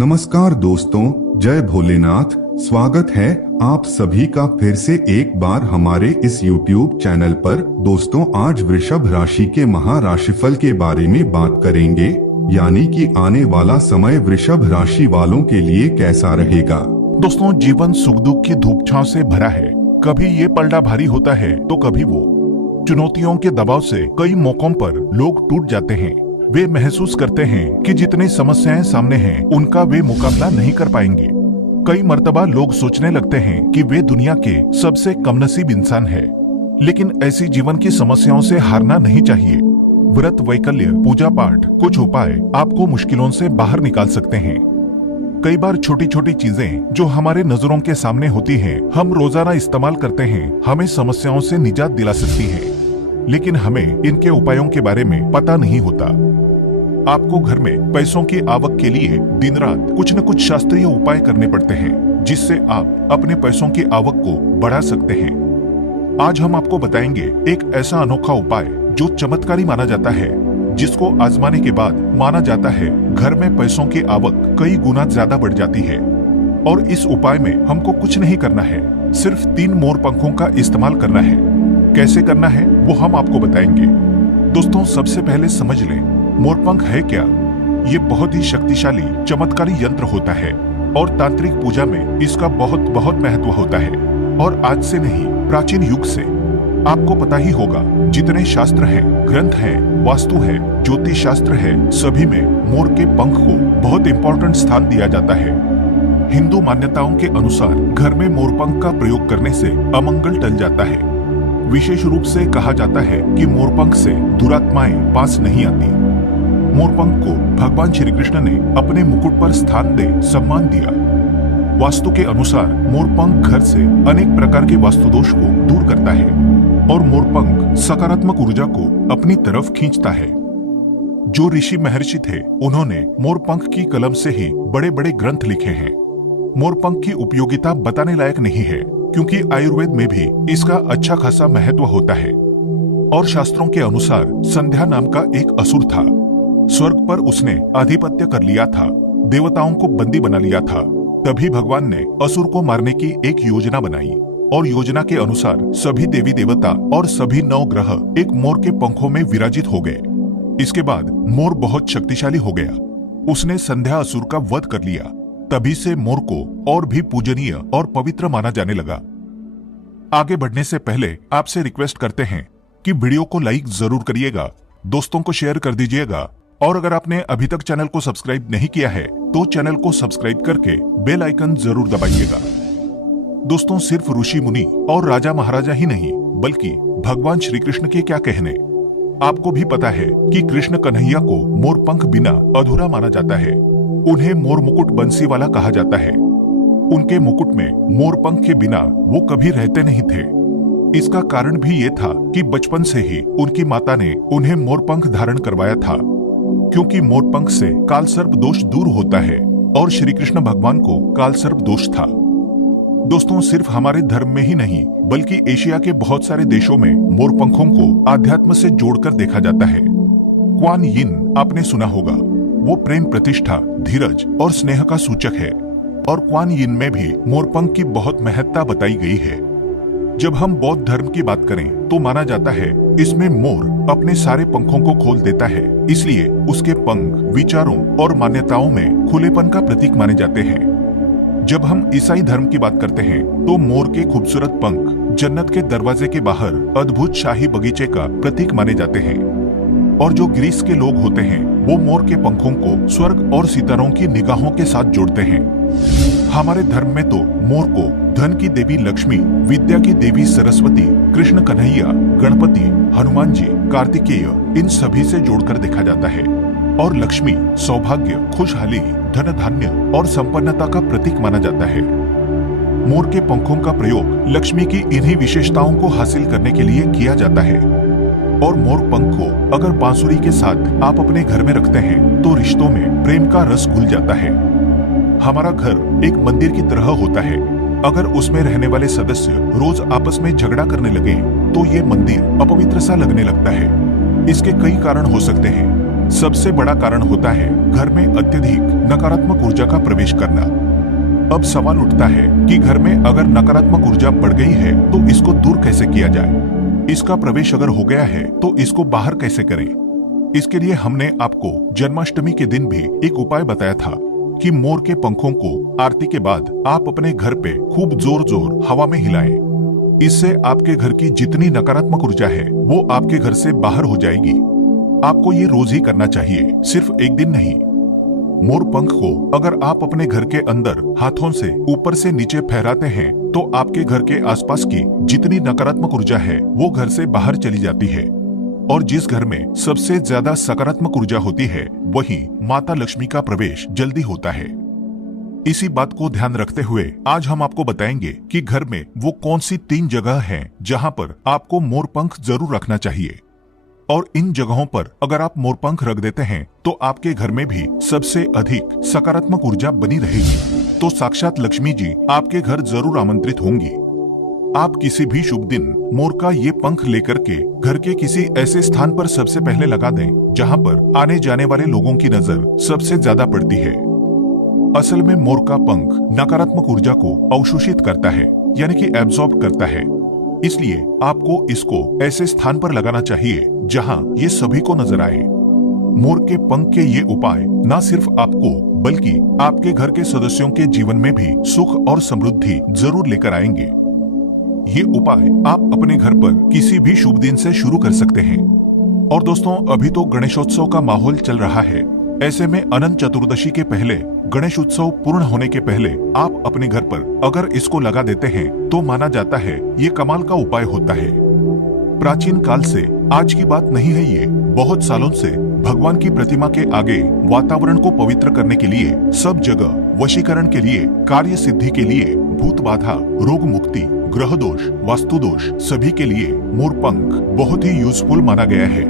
नमस्कार दोस्तों, जय भोलेनाथ। स्वागत है आप सभी का फिर से एक बार हमारे इस YouTube चैनल पर। दोस्तों, आज वृषभ राशि के महाराशिफल के बारे में बात करेंगे, यानी कि आने वाला समय वृषभ राशि वालों के लिए कैसा रहेगा। दोस्तों, जीवन सुख दुख की धूप छांव से भरा है। कभी ये पलड़ा भारी होता है तो कभी वो। चुनौतियों के दबाव से कई मौकों पर लोग टूट जाते हैं। वे महसूस करते हैं कि जितनी समस्याएं सामने हैं उनका वे मुकाबला नहीं कर पाएंगे। कई मर्तबा लोग सोचने लगते हैं कि वे दुनिया के सबसे कमनसीब इंसान हैं। लेकिन ऐसी जीवन की समस्याओं से हारना नहीं चाहिए। व्रत, वैकल्य, पूजा पाठ, कुछ उपाय आपको मुश्किलों से बाहर निकाल सकते हैं। कई बार छोटी छोटी चीजें जो हमारे नजरों के सामने होती हैं, हम रोजाना इस्तेमाल करते हैं, हमें समस्याओं से निजात दिला सकती हैं। लेकिन हमें इनके उपायों के बारे में पता नहीं होता। आपको घर में पैसों की आवक के लिए दिन रात कुछ न कुछ शास्त्रीय उपाय करने पड़ते हैं, जिससे आप अपने पैसों की आवक को बढ़ा सकते हैं। आज हम आपको बताएंगे एक ऐसा अनोखा उपाय जो चमत्कारी माना जाता है, जिसको आजमाने के बाद माना जाता है घर में पैसों की आवक कई गुना ज्यादा बढ़ जाती है। और इस उपाय में हमको कुछ नहीं करना है, सिर्फ 3 मोर पंखों का इस्तेमाल करना है। कैसे करना है वो हम आपको बताएंगे। दोस्तों, सबसे पहले समझ लें, मोरपंख है क्या। ये बहुत ही शक्तिशाली चमत्कारी यंत्र होता है और तांत्रिक पूजा में इसका बहुत बहुत महत्व होता है। और आज से नहीं, प्राचीन युग से। आपको पता ही होगा, जितने शास्त्र हैं, ग्रंथ हैं, वास्तु है, ज्योतिष शास्त्र है, सभी में मोर के पंख को बहुत इंपॉर्टेंट स्थान दिया जाता है। हिंदू मान्यताओं के अनुसार घर में मोरपंख का प्रयोग करने से अमंगल टल जाता है। विशेष रूप से कहा जाता है कि मोरपंख से दुरात्माएं पास नहीं आती। मोरपंख को भगवान श्री कृष्ण ने अपने मुकुट पर स्थान दे सम्मान दिया। वास्तु के अनुसार मोरपंख घर से अनेक प्रकार के वास्तु दोष को दूर करता है और मोरपंख सकारात्मक ऊर्जा को अपनी तरफ खींचता है। जो ऋषि महर्षि थे, उन्होंने मोरपंख की कलम से ही बड़े बड़े ग्रंथ लिखे हैं। मोरपंख की उपयोगिता बताने लायक नहीं है, क्योंकि आयुर्वेद में भी इसका अच्छा खासा महत्व होता है। और शास्त्रों के अनुसार संध्या नाम का एक असुर था। स्वर्ग पर उसने आधिपत्य कर लिया था, देवताओं को बंदी बना लिया था। तभी भगवान ने असुर को मारने की एक योजना बनाई और योजना के अनुसार सभी देवी देवता और सभी 9 ग्रह एक मोर के पंखों में विराजित हो गए। इसके बाद मोर बहुत शक्तिशाली हो गया। उसने संध्या असुर का वध कर लिया। तभी से मोर को और भी पूजनीय और पवित्र माना जाने लगा। आगे बढ़ने से पहले आपसे रिक्वेस्ट करते हैं कि वीडियो को लाइक जरूर करिएगा, दोस्तों को शेयर कर दीजिएगा, और अगर आपने अभी तक चैनल को सब्सक्राइब नहीं किया है तो चैनल को सब्सक्राइब करके बेल आइकन जरूर दबाइएगा। दोस्तों, सिर्फ ऋषि मुनि और राजा महाराजा ही नहीं, बल्कि भगवान श्री कृष्ण के क्या कहने। आपको भी पता है कि कृष्ण कन्हैया को मोरपंख बिना अधूरा माना जाता है। उन्हें मोर मुकुट बंसी वाला कहा जाता है। उनके मुकुट में मोरपंख के बिना वो कभी रहते नहीं थे। इसका कारण भी ये था कि बचपन से ही उनकी माता ने उन्हें मोरपंख धारण करवाया था, क्योंकि मोरपंख से कालसर्प दोष दूर होता है और श्री कृष्ण भगवान को कालसर्प दोष था। दोस्तों, सिर्फ हमारे धर्म में ही नहीं, बल्कि एशिया के बहुत सारे देशों में मोरपंखों को आध्यात्म से जोड़कर देखा जाता है। क्वान यिन आपने सुना होगा। वो प्रेम, प्रतिष्ठा, धीरज और स्नेह का सूचक है। और क्वान यिन में भी मोरपंख की बहुत महत्ता बताई गई है। जब हम बौद्ध धर्म की बात करें तो माना जाता है इसमें मोर अपने सारे पंखों को खोल देता है, इसलिए उसके पंख विचारों और मान्यताओं में खुलेपन का प्रतीक माने जाते हैं। जब हम ईसाई धर्म की बात करते हैं तो मोर के खूबसूरत पंख जन्नत के दरवाजे के बाहर अद्भुत शाही बगीचे का प्रतीक माने जाते हैं। और जो ग्रीस के लोग होते हैं, वो मोर के पंखों को स्वर्ग और सितारों की निगाहों के साथ जोड़ते हैं। हमारे धर्म में तो मोर को धन की देवी लक्ष्मी, विद्या की देवी सरस्वती, कृष्ण कन्हैया, गणपति, हनुमान जी, कार्तिकेय, इन सभी से जोड़कर देखा जाता है। और लक्ष्मी सौभाग्य, खुशहाली, धन धान्य और संपन्नता का प्रतीक माना जाता है। मोर के पंखों का प्रयोग लक्ष्मी की इन्हीं विशेषताओं को हासिल करने के लिए किया जाता है। और मोर पंख को अगर बांसुरी के साथ आप अपने घर में रखते हैं तो रिश्तों में प्रेम का रस घुल जाता है। हमारा घर एक मंदिर की तरह होता है। अगर उसमें रहने वाले सदस्य रोज आपस में झगड़ा करने लगे तो ये मंदिर अपवित्र सा लगने लगता है। इसके कई कारण हो सकते हैं। सबसे बड़ा कारण होता है घर में अत्यधिक नकारात्मक ऊर्जा का प्रवेश करना। अब सवाल उठता है कि घर में अगर नकारात्मक ऊर्जा बढ़ गई है तो इसको दूर कैसे किया जाए। इसका प्रवेश अगर हो गया है तो इसको बाहर कैसे करें। इसके लिए हमने आपको जन्माष्टमी के दिन भी एक उपाय बताया था कि मोर के पंखों को आरती के बाद आप अपने घर पे खूब जोर जोर हवा में हिलाएं। इससे आपके घर की जितनी नकारात्मक ऊर्जा है वो आपके घर से बाहर हो जाएगी। आपको ये रोज ही करना चाहिए, सिर्फ एक दिन नहीं। मोर पंख को अगर आप अपने घर के अंदर हाथों से ऊपर से नीचे फहराते हैं तो आपके घर के आसपास की जितनी नकारात्मक ऊर्जा है वो घर से बाहर चली जाती है। और जिस घर में सबसे ज्यादा सकारात्मक ऊर्जा होती है वहीं माता लक्ष्मी का प्रवेश जल्दी होता है। इसी बात को ध्यान रखते हुए आज हम आपको बताएंगे कि घर में वो कौन सी 3 जगह हैं जहां पर आपको मोरपंख जरूर रखना चाहिए। और इन जगहों पर अगर आप मोरपंख रख देते हैं तो आपके घर में भी सबसे अधिक सकारात्मक ऊर्जा बनी रहेगी। तो साक्षात लक्ष्मी जी आपके घर जरूर आमंत्रित होंगी। आप किसी भी शुभ दिन मोर का ये पंख लेकर के घर के किसी ऐसे स्थान पर सबसे पहले लगा दें जहां पर आने जाने वाले लोगों की नजर सबसे ज्यादा पड़ती है। असल में मोर का पंख नकारात्मक ऊर्जा को अवशोषित करता है, यानी कि एब्जॉर्ब करता है। इसलिए आपको इसको ऐसे स्थान पर लगाना चाहिए जहां ये सभी को नजर आए। मोर के पंख के ये उपाय न सिर्फ आपको बल्कि आपके घर के सदस्यों के जीवन में भी सुख और समृद्धि जरूर लेकर आएंगे। ये उपाय आप अपने घर पर किसी भी शुभ दिन से शुरू कर सकते हैं। और दोस्तों, अभी तो गणेशोत्सव का माहौल चल रहा है। ऐसे में अनंत चतुर्दशी के पहले, गणेश उत्सव पूर्ण होने के पहले आप अपने घर पर अगर इसको लगा देते हैं तो माना जाता है ये कमाल का उपाय होता है। प्राचीन काल से आज की बात नहीं है, ये बहुत सालों से भगवान की प्रतिमा के आगे वातावरण को पवित्र करने के लिए, सब जगह वशीकरण के लिए, कार्य सिद्धि के लिए, भूत बाधा, रोग मुक्ति, ग्रह दोष, वास्तु दोष, सभी के लिए मोरपंख बहुत ही यूजफुल माना गया है।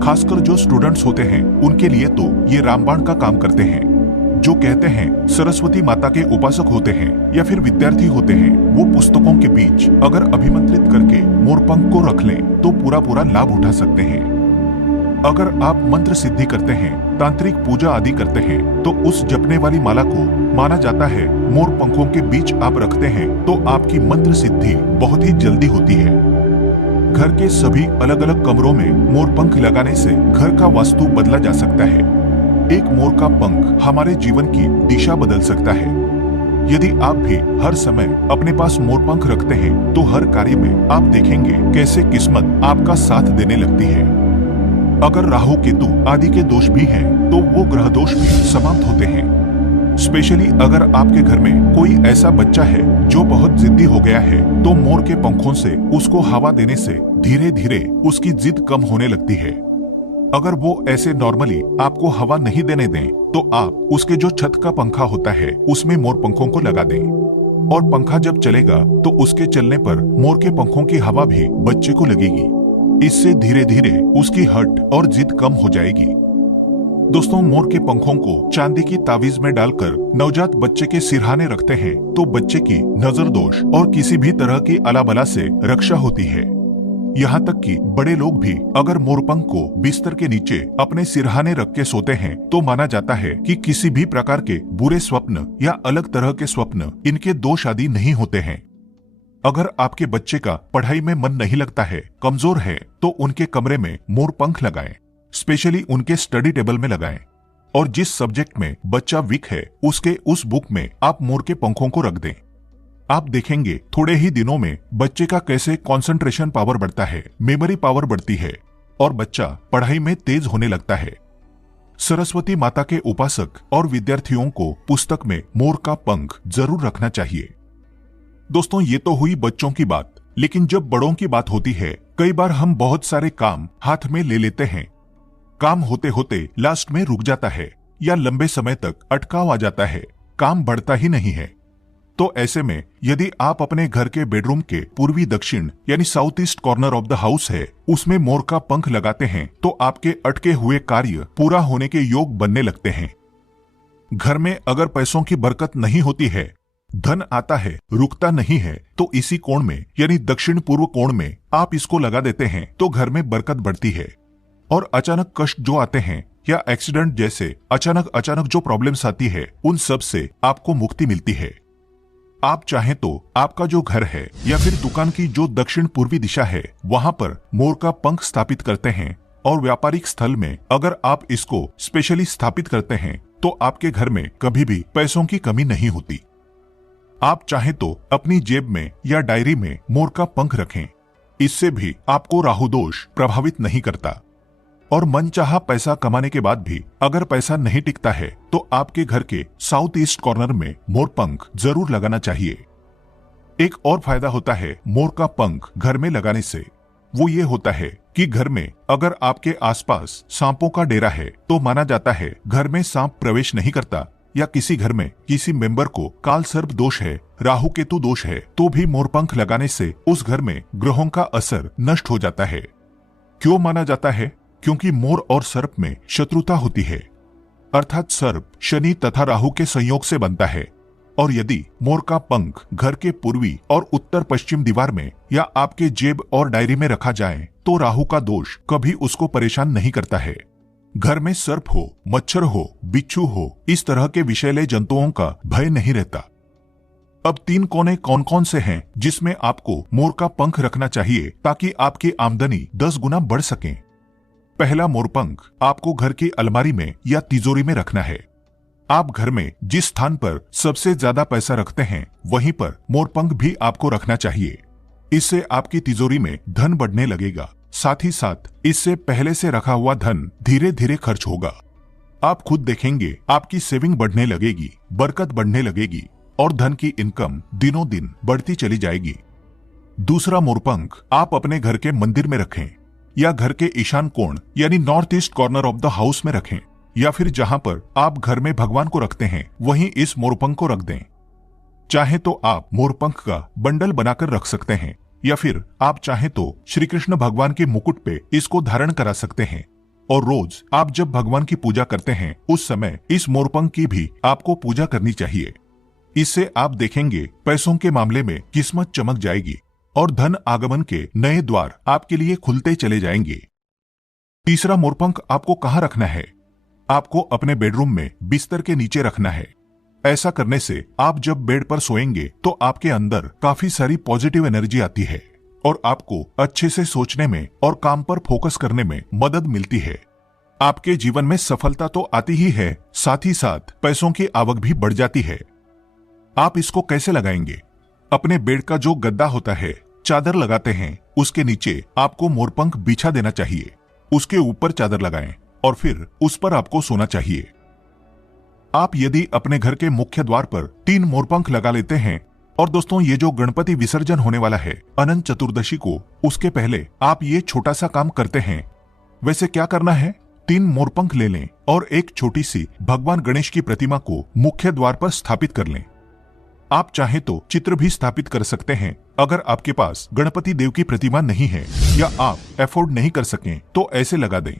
खासकर जो स्टूडेंट्स होते हैं उनके लिए तो ये रामबाण का काम करते हैं। जो कहते हैं सरस्वती माता के उपासक होते हैं या फिर विद्यार्थी होते हैं, वो पुस्तकों के बीच अगर अभिमंत्रित करके मोरपंख को रख लें तो पूरा लाभ उठा सकते हैं। अगर आप मंत्र सिद्धि करते हैं, तांत्रिक पूजा आदि करते हैं, तो उस जपने वाली माला को माना जाता है मोर पंखों के बीच आप रखते हैं तो आपकी मंत्र सिद्धि बहुत ही जल्दी होती है। घर के सभी अलग अलग कमरों में मोर पंख लगाने से घर का वास्तु बदला जा सकता है। एक मोर का पंख हमारे जीवन की दिशा बदल सकता है। यदि आप भी हर समय अपने पास मोर पंख रखते हैं तो हर कार्य में आप देखेंगे कैसे किस्मत आपका साथ देने लगती है। अगर राहु केतु आदि के दोष भी हैं तो वो ग्रह दोष भी समाप्त होते हैं। स्पेशली अगर आपके घर में कोई ऐसा बच्चा है जो बहुत जिद्दी हो गया है तो मोर के पंखों से उसको हवा देने से धीरे धीरे उसकी जिद कम होने लगती है। अगर वो ऐसे नॉर्मली आपको हवा नहीं देने दें तो आप उसके जो छत का पंखा होता है उसमें मोर पंखों को लगा दें। और पंखा जब चलेगा तो उसके चलने पर मोर के पंखों की हवा भी बच्चे को लगेगी। इससे धीरे धीरे उसकी हट और जिद कम हो जाएगी। दोस्तों, मोर के पंखों को चांदी की तावीज में डालकर नवजात बच्चे के सिरहाने रखते हैं तो बच्चे की नजर दोष और किसी भी तरह की अलाबला से रक्षा होती है। यहाँ तक कि बड़े लोग भी अगर मोरपंख को बिस्तर के नीचे अपने सिरहाने रख के सोते हैं तो माना जाता है कि किसी भी प्रकार के बुरे स्वप्न या अलग तरह के स्वप्न इनके दोष आदि नहीं होते हैं। अगर आपके बच्चे का पढ़ाई में मन नहीं लगता है, कमजोर है, तो उनके कमरे में मोर पंख लगाएं। स्पेशली उनके स्टडी टेबल में लगाएं। और जिस सब्जेक्ट में बच्चा वीक है उसके उस बुक में आप मोर के पंखों को रख दें। आप देखेंगे थोड़े ही दिनों में बच्चे का कैसे कंसंट्रेशन पावर बढ़ता है, मेमोरी पावर बढ़ती है और बच्चा पढ़ाई में तेज होने लगता है। सरस्वती माता के उपासक और विद्यार्थियों को पुस्तक में मोर का पंख जरूर रखना चाहिए। दोस्तों, ये तो हुई बच्चों की बात, लेकिन जब बड़ों की बात होती है कई बार हम बहुत सारे काम हाथ में ले लेते हैं। काम होते होते लास्ट में रुक जाता है या लंबे समय तक अटकाव आ जाता है, काम बढ़ता ही नहीं है। तो ऐसे में यदि आप अपने घर के बेडरूम के पूर्वी दक्षिण यानी south east corner of the house है उसमें मोर का पंख लगाते हैं तो आपके अटके हुए कार्य पूरा होने के योग बनने लगते हैं। घर में अगर पैसों की बरकत नहीं होती है, धन आता है रुकता नहीं है, तो इसी कोण में यानी दक्षिण पूर्व कोण में आप इसको लगा देते हैं तो घर में बरकत बढ़ती है। और अचानक कष्ट जो आते हैं या एक्सीडेंट जैसे अचानक जो प्रॉब्लम्स आती है, उन सब से आपको मुक्ति मिलती है। आप चाहें तो आपका जो घर है या फिर दुकान की जो दक्षिण पूर्वी दिशा है, वहां पर मोर का पंख स्थापित करते हैं और व्यापारिक स्थल में अगर आप इसको स्पेशली स्थापित करते हैं तो आपके घर में कभी भी पैसों की कमी नहीं होती। आप चाहें तो अपनी जेब में या डायरी में मोर का पंख रखें, इससे भी आपको राहु दोष प्रभावित नहीं करता। और मनचाहा पैसा कमाने के बाद भी अगर पैसा नहीं टिकता है तो आपके घर के साउथ ईस्ट कॉर्नर में मोर पंख जरूर लगाना चाहिए। एक और फायदा होता है मोर का पंख घर में लगाने से, वो ये होता है कि घर में अगर आपके आसपास सांपों का डेरा है तो माना जाता है घर में सांप प्रवेश नहीं करता, या किसी घर में किसी मेंबर को काल सर्प दोष है, राहु केतु दोष है, तो भी मोरपंख लगाने से उस घर में ग्रहों का असर नष्ट हो जाता है। क्यों माना जाता है? क्योंकि मोर और सर्प में शत्रुता होती है, अर्थात सर्प शनि तथा राहु के संयोग से बनता है। और यदि मोर का पंख घर के पूर्वी और उत्तर पश्चिम दीवार में या आपके जेब और डायरी में रखा जाए तो राहु का दोष कभी उसको परेशान नहीं करता है। घर में सर्प हो, मच्छर हो, बिच्छू हो, इस तरह के विषैले जंतुओं का भय नहीं रहता। अब 3 कोने कौन कौन से हैं जिसमें आपको मोर का पंख रखना चाहिए ताकि आपकी आमदनी 10 गुना बढ़ सके? पहला मोरपंख आपको घर की अलमारी में या तिजोरी में रखना है। आप घर में जिस स्थान पर सबसे ज्यादा पैसा रखते हैं वहीं पर मोरपंख भी आपको रखना चाहिए। इससे आपकी तिजोरी में धन बढ़ने लगेगा, साथ ही साथ इससे पहले से रखा हुआ धन धीरे धीरे खर्च होगा। आप खुद देखेंगे आपकी सेविंग बढ़ने लगेगी, बरकत बढ़ने लगेगी और धन की इनकम दिनों दिन बढ़ती चली जाएगी। दूसरा मोरपंख आप अपने घर के मंदिर में रखें या घर के ईशान कोण यानी north east corner of the house में रखें, या फिर जहां पर आप घर में भगवान को रखते हैं वहीं इस मोरपंख को रख दें। चाहे तो आप मोरपंख का बंडल बनाकर रख सकते हैं या फिर आप चाहे तो श्री कृष्ण भगवान के मुकुट पे इसको धारण करा सकते हैं। और रोज आप जब भगवान की पूजा करते हैं उस समय इस मोरपंख की भी आपको पूजा करनी चाहिए। इससे आप देखेंगे पैसों के मामले में किस्मत चमक जाएगी और धन आगमन के नए द्वार आपके लिए खुलते चले जाएंगे। तीसरा मोरपंख आपको कहाँ रखना है? आपको अपने बेडरूम में बिस्तर के नीचे रखना है। ऐसा करने से आप जब बेड पर सोएंगे तो आपके अंदर काफी सारी पॉजिटिव एनर्जी आती है और आपको अच्छे से सोचने में और काम पर फोकस करने में मदद मिलती है। आपके जीवन में सफलता तो आती ही है, साथ ही साथ पैसों की आवक भी बढ़ जाती है। आप इसको कैसे लगाएंगे? अपने बेड का जो गद्दा होता है, चादर लगाते हैं, उसके नीचे आपको मोरपंख बिछा देना चाहिए। उसके ऊपर चादर लगाएं और फिर उस पर आपको सोना चाहिए। आप यदि अपने घर के मुख्य द्वार पर 3 मोरपंख लगा लेते हैं, और दोस्तों ये जो गणपति विसर्जन होने वाला है अनंत चतुर्दशी को, उसके पहले आप ये छोटा सा काम करते हैं। वैसे क्या करना है? 3 मोरपंख ले लें और एक छोटी सी भगवान गणेश की प्रतिमा को मुख्य द्वार पर स्थापित कर लें। आप चाहे तो चित्र भी स्थापित कर सकते हैं। अगर आपके पास गणपति देव की प्रतिमा नहीं है या आप अफोर्ड नहीं कर सकें तो ऐसे लगा दें।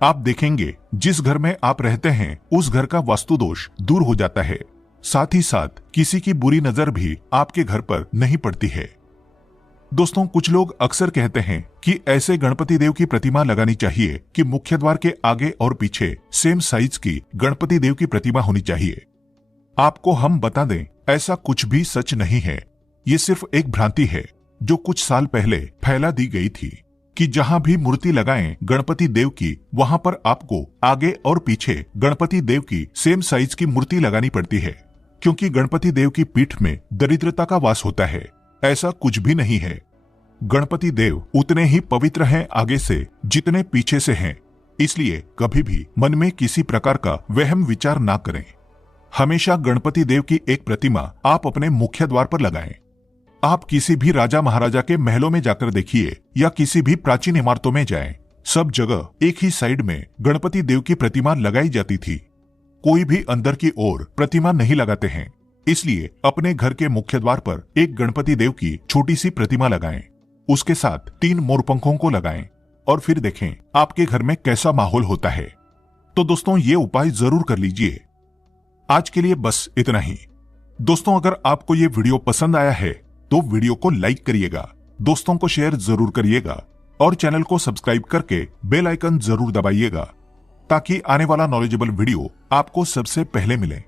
आप देखेंगे जिस घर में आप रहते हैं उस घर का वास्तु दोष दूर हो जाता है, साथ ही साथ किसी की बुरी नजर भी आपके घर पर नहीं पड़ती है। दोस्तों कुछ लोग अक्सर कहते हैं कि ऐसे गणपति देव की प्रतिमा लगानी चाहिए कि मुख्य द्वार के आगे और पीछे सेम साइज की गणपति देव की प्रतिमा होनी चाहिए। आपको हम बता दें, ऐसा कुछ भी सच नहीं है। ये सिर्फ एक भ्रांति है जो कुछ साल पहले फैला दी गई थी कि जहां भी मूर्ति लगाएं गणपति देव की, वहां पर आपको आगे और पीछे गणपति देव की सेम साइज की मूर्ति लगानी पड़ती है, क्योंकि गणपति देव की पीठ में दरिद्रता का वास होता है। ऐसा कुछ भी नहीं है। गणपति देव उतने ही पवित्र हैं आगे से जितने पीछे से हैं, इसलिए कभी भी मन में किसी प्रकार का वहम विचार ना करें। हमेशा गणपति देव की एक प्रतिमा आप अपने मुख्य द्वार पर लगाएं। आप किसी भी राजा महाराजा के महलों में जाकर देखिए या किसी भी प्राचीन इमारतों में जाएं, सब जगह एक ही साइड में गणपति देव की प्रतिमा लगाई जाती थी। कोई भी अंदर की ओर प्रतिमा नहीं लगाते हैं, इसलिए अपने घर के मुख्य द्वार पर एक गणपति देव की छोटी सी प्रतिमा लगाएं, उसके साथ 3 मोरपंखों को लगाएं और फिर देखें आपके घर में कैसा माहौल होता है। तो दोस्तों ये उपाय जरूर कर लीजिए। आज के लिए बस इतना ही। दोस्तों अगर आपको ये वीडियो पसंद आया है तो वीडियो को लाइक करिएगा, दोस्तों को शेयर जरूर करिएगा और चैनल को सब्सक्राइब करके बेल आइकन जरूर दबाइएगा ताकि आने वाला नॉलेजेबल वीडियो आपको सबसे पहले मिले।